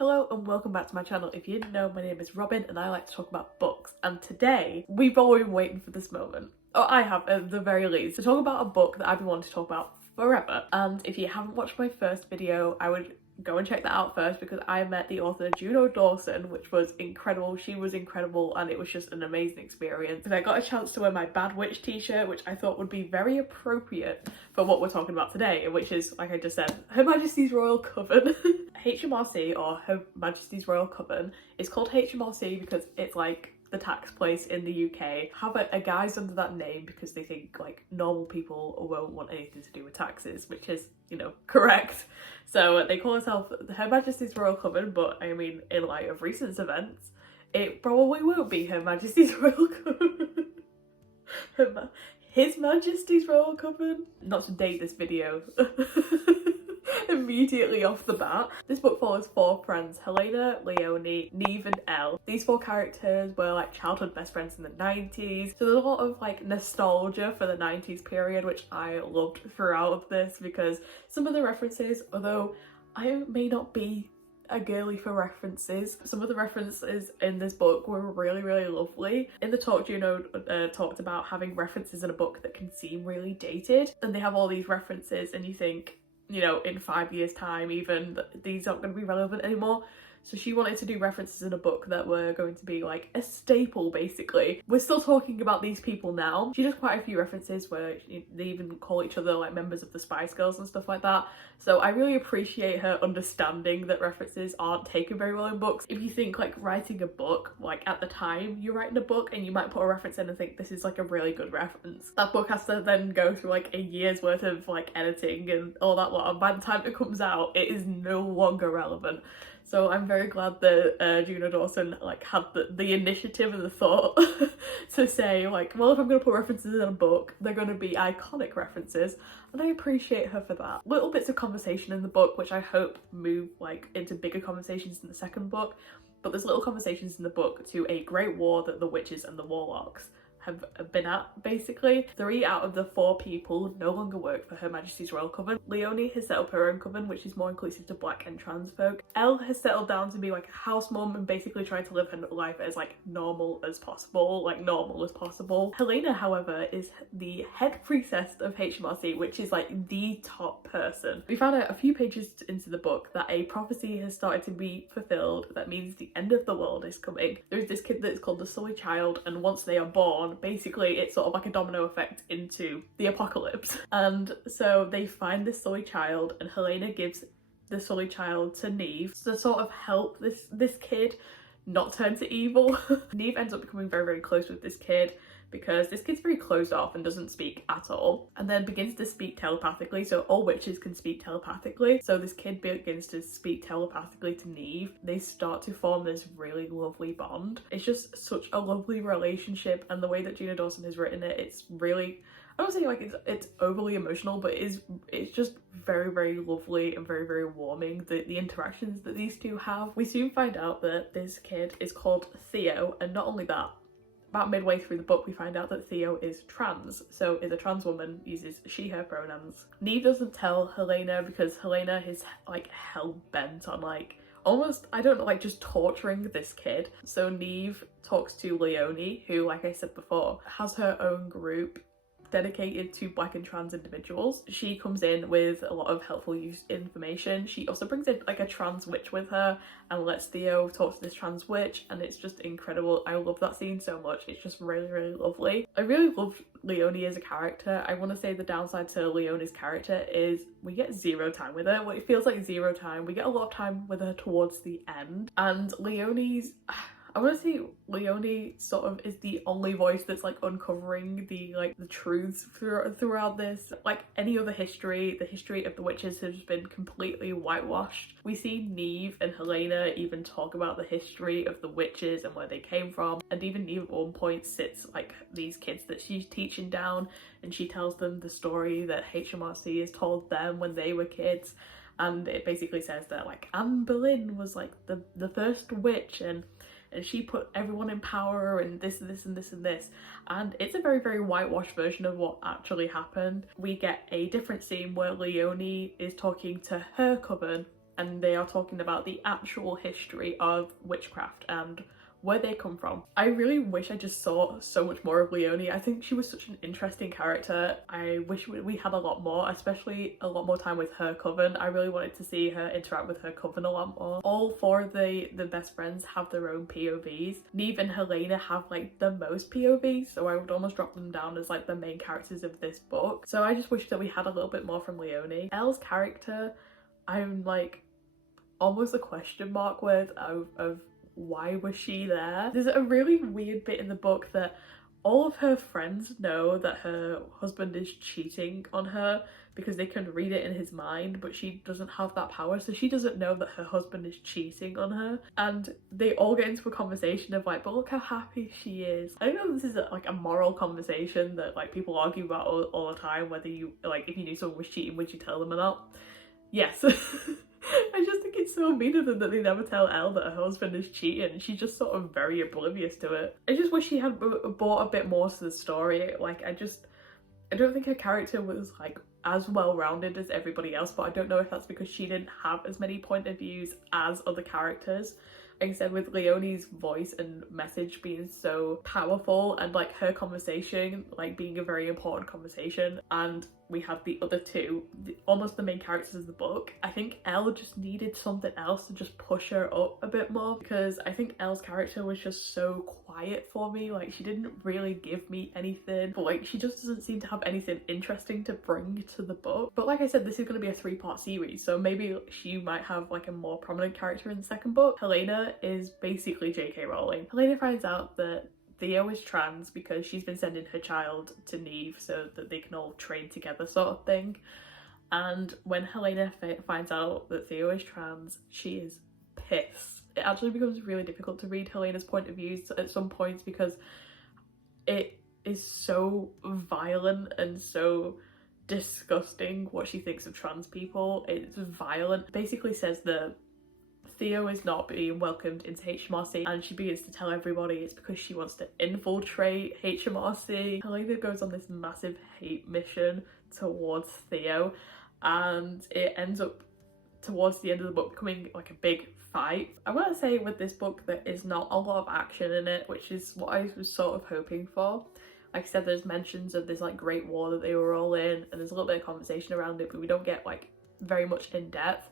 Hello and welcome back to my channel. If you didn't know, my name is Robin and I like to talk about books, and today we've all been waiting for this moment, or I have at the very least, to talk about a book that I've been wanting to talk about forever. And if you haven't watched my first video, I would go and check that out first, because I met the author Juno Dawson, which was incredible. She was incredible and it was just an amazing experience. And I got a chance to wear my Bad Witch t-shirt, which I thought would be very appropriate for what we're talking about today, which is, like I just said, Her Majesty's Royal Coven. HMRC, or Her Majesty's Royal Coven, is called HMRC because it's like the tax place in the UK. Have a guise under that name because they think like normal people won't want anything to do with taxes, which is, you know, correct. So they call themselves Her Majesty's Royal Coven, but I mean, in light of recent events, it probably won't be Her Majesty's Royal Coven. His Majesty's Royal Coven. Not to date this video. Immediately off the bat. This book follows four friends: Helena, Leonie, Neve and Elle. These four characters were like childhood best friends in the 90s, so there's a lot of like nostalgia for the 90s period, which I loved throughout of this, because some of the references, although I may not be a girly for references, some of the references in this book were really lovely. In the talk, Juno talked about having references in a book that can seem really dated, and they have all these references and you think, you know, in 5 years time even, these aren't going to be relevant anymore. So she wanted to do references in a book that were going to be like a staple, basically. We're still talking about these people now. She does quite a few references where they even call each other like members of the Spice Girls and stuff like that. So I really appreciate her understanding that references aren't taken very well in books. If you think like writing a book, like at the time you're writing a book and you might put a reference in and think this is like a really good reference, that book has to then go through like a year's worth of like editing and all that lot, and by the time it comes out it is no longer relevant. So I'm very glad that Juno Dawson like had the initiative and the thought to say like, well, if I'm going to put references in a book, they're going to be iconic references, and I appreciate her for that. Little bits of conversation in the book which I hope move like into bigger conversations in the second book, but there's little conversations in the book to a great war that the witches and the warlocks have been at, basically. 3 out of the 4 people no longer work for Her Majesty's Royal Coven. Leonie has set up her own coven, which is more inclusive to black and trans folk. Elle has settled down to be like a house mum and basically trying to live her life as like normal as possible. Helena, however, is the head priestess of HMRC, which is like the top person. We found out a few pages into the book that a prophecy has started to be fulfilled that means the end of the world is coming. There's this kid that's called the Sully Child, and once they are born, basically it's sort of like a domino effect into the apocalypse. And so they find this Sully Child, and Helena gives the Sully Child to Neve to sort of help this kid not turn to evil. Neve ends up becoming very close with this kid, because this kid's very closed off and doesn't speak at all, and then begins to speak telepathically. So all witches can speak telepathically, so this kid begins to speak telepathically to Neve. They start to form this really lovely bond. It's just such a lovely relationship, and the way that Juno Dawson has written it, it's really, I don't say like it's overly emotional, but it's just very lovely and very warming, the interactions that these two have. We soon find out that this kid is called Theo, and not only that, about midway through the book we find out that Theo is trans, so is a trans woman, uses she/her pronouns. Neve doesn't tell Helena because Helena is like hell-bent on like almost, I don't know, like just torturing this kid. So Neve talks to Leonie, who, like I said before, has her own group dedicated to black and trans individuals. She comes in with a lot of helpful information. She also brings in like a trans witch with her and lets Theo talk to this trans witch, and it's just incredible. I love that scene so much. It's just really lovely. I really loved Leonie as a character. I want to say the downside to Leonie's character is we get 0 time with her. Well, it feels like 0 time. We get a lot of time with her towards the end, and Leonie's, I want to say Leonie sort of is the only voice that's like uncovering the truths throughout this. Like any other history, the history of the witches has been completely whitewashed. We see Neve and Helena even talk about the history of the witches and where they came from, and even Neve at one point sits like these kids that she's teaching down, and she tells them the story that HMRC has told them when they were kids. And it basically says that like Anne Boleyn was like the first witch, and she put everyone in power, and this and this. And it's a very whitewashed version of what actually happened. We get a different scene where Leonie is talking to her coven and they are talking about the actual history of witchcraft and where they come from. I really wish I just saw so much more of Leonie. I think she was such an interesting character. I wish we had a lot more, especially a lot more time with her coven. I really wanted to see her interact with her coven a lot more. All four of the best friends have their own POVs. Neve and Helena have like the most POVs, so I would almost drop them down as like the main characters of this book. So I just wish that we had a little bit more from Leonie. Elle's character, I'm like almost a question mark with of why was she there? There's a really weird bit in the book that all of her friends know that her husband is cheating on her because they can read it in his mind, but she doesn't have that power, so she doesn't know that her husband is cheating on her. And they all get into a conversation of like, but look how happy she is. I know this is like a moral conversation that like people argue about all the time, whether you like, if you knew someone was cheating, would you tell them or not? Yes. I just think it's so mean of them that they never tell Elle that her husband is cheating. She's just sort of very oblivious to it. I just wish she had brought a bit more to the story. Like, I don't think her character was like as well-rounded as everybody else, but I don't know if that's because she didn't have as many point of views as other characters. Like I said, with Leonie's voice and message being so powerful and like her conversation like being a very important conversation, and we have the other two, almost the main characters of the book, I think Elle just needed something else to just push her up a bit more, because I think Elle's character was just so quiet for me. Like, she didn't really give me anything, but like she just doesn't seem to have anything interesting to bring to the book. But like I said, this is going to be a 3-part series, so maybe she might have like a more prominent character in the second book. Helena is basically JK Rowling. Helena finds out that Theo is trans because she's been sending her child to Neve so that they can all train together, sort of thing. And when Helena finds out that Theo is trans, she is pissed. It actually becomes really difficult to read Helena's point of views at some points because it is so violent and so disgusting what she thinks of trans people. It's violent. It basically says that Theo is not being welcomed into HMRC, and she begins to tell everybody it's because she wants to infiltrate HMRC. Helena goes on this massive hate mission towards Theo, and it ends up towards the end of the book becoming like a big fight. I want to say with this book there is not a lot of action in it, which is what I was sort of hoping for. Like I said, there's mentions of this like Great War that they were all in, and there's a little bit of conversation around it, but we don't get like very much in depth.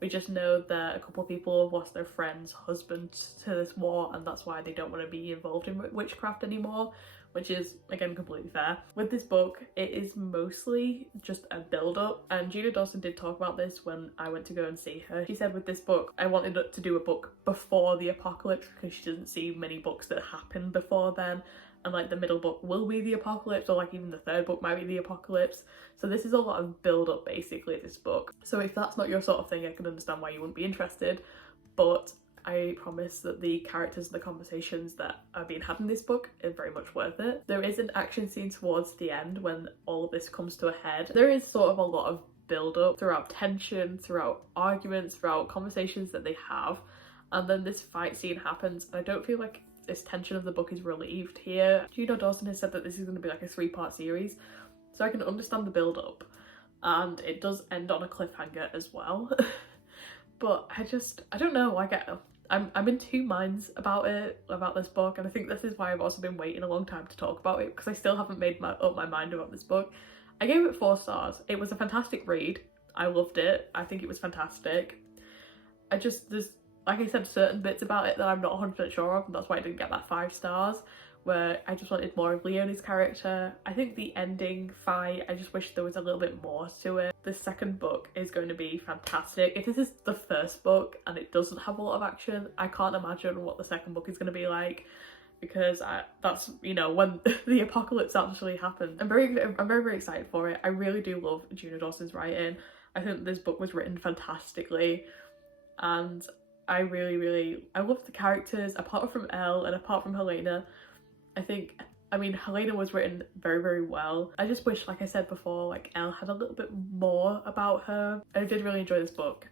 We just know that a couple of people have lost their friend's husband to this war, and that's why they don't want to be involved in witchcraft anymore, which is, again, completely fair. With this book, it is mostly just a build-up, and Gina Dawson did talk about this when I went to go and see her. She said with this book, I wanted to do a book before the apocalypse because she doesn't see many books that happen before then, and like the middle book will be the apocalypse, or like even the third book might be the apocalypse. So this is a lot of build up basically, this book. So if that's not your sort of thing, I can understand why you wouldn't be interested, but I promise that the characters and the conversations that are being had in this book are very much worth it. There is an action scene towards the end when all of this comes to a head. There is sort of a lot of build up throughout tension, throughout arguments, throughout conversations that they have, and then this fight scene happens. I don't feel like this tension of the book is relieved here. Gina Dawson has said that this is going to be like a 3-part series, so I can understand the build up, and it does end on a cliffhanger as well. But I don't know, like I'm in two minds about this book, and I think this is why I've also been waiting a long time to talk about it, because I still haven't made up my mind about this book. I gave it 4 stars. It was a fantastic read. I loved it. I think it was fantastic. There's, like I said, certain bits about it that I'm not 100% sure of, and that's why I didn't get that 5 stars, where I just wanted more of Leonie's character. I think the ending fight, I just wish there was a little bit more to it. The second book is going to be fantastic. If this is the first book and it doesn't have a lot of action, I can't imagine what the second book is going to be like, because that's, you know, when the apocalypse actually happens. I'm very, very excited for it. I really do love Gina Dawson's writing. I think this book was written fantastically, and I love the characters, apart from Elle and apart from Helena. I mean, Helena was written very, very well. I just wish, like I said before, like Elle had a little bit more about her. I did really enjoy this book,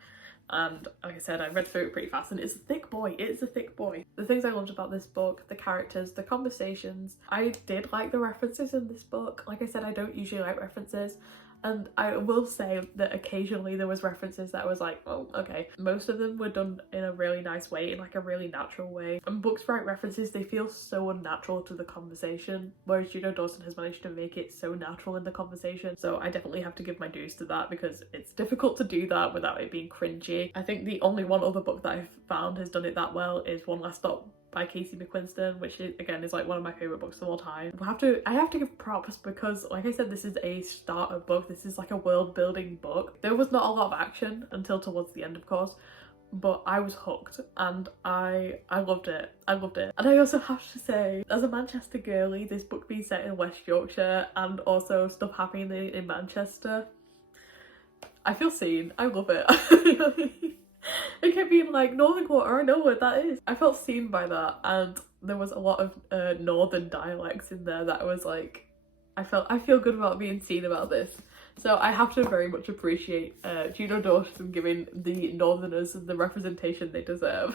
and like I said, I read through it pretty fast, and it's a thick boy. It is a thick boy. The things I loved about this book, the characters, the conversations. I did like the references in this book. Like I said, I don't usually like references. And I will say that occasionally there was references that I was like, oh, okay. Most of them were done in a really nice way, in like a really natural way. And books write references, they feel so unnatural to the conversation, whereas Juno Dawson has managed to make it so natural in the conversation. So I definitely have to give my dues to that, because it's difficult to do that without it being cringy. I think the only one other book that I've found has done it that well is One Last Stop by Casey McQuiston, which is, again, is like one of my favourite books of all time. I have to give props because, like I said, this is a starter book. This is like a world building book. There was not a lot of action until towards the end, of course, but I was hooked and I loved it. I loved it. And I also have to say, as a Manchester girly, this book being set in West Yorkshire and also stuff happening in Manchester, I feel seen. I love it. It kept being like, Northern Quarter, I know what that is. I felt seen by that, and there was a lot of northern dialects in there that I was like, I feel good about being seen about this. So I have to very much appreciate Juno Dawson giving the northerners the representation they deserve.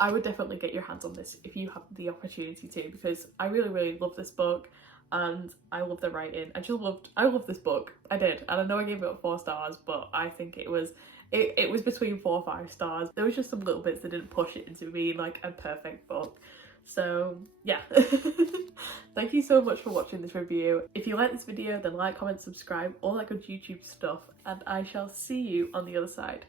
I would definitely get your hands on this if you have the opportunity to, because I really, really love this book. And I love the writing. I love this book. I did. And I know I gave it 4 stars, but I think it was between 4 or 5 stars. There was just some little bits that didn't push it into being like a perfect book. So yeah. Thank you so much for watching this review. If you like this video, then like, comment, subscribe, all that good YouTube stuff, and I shall see you on the other side.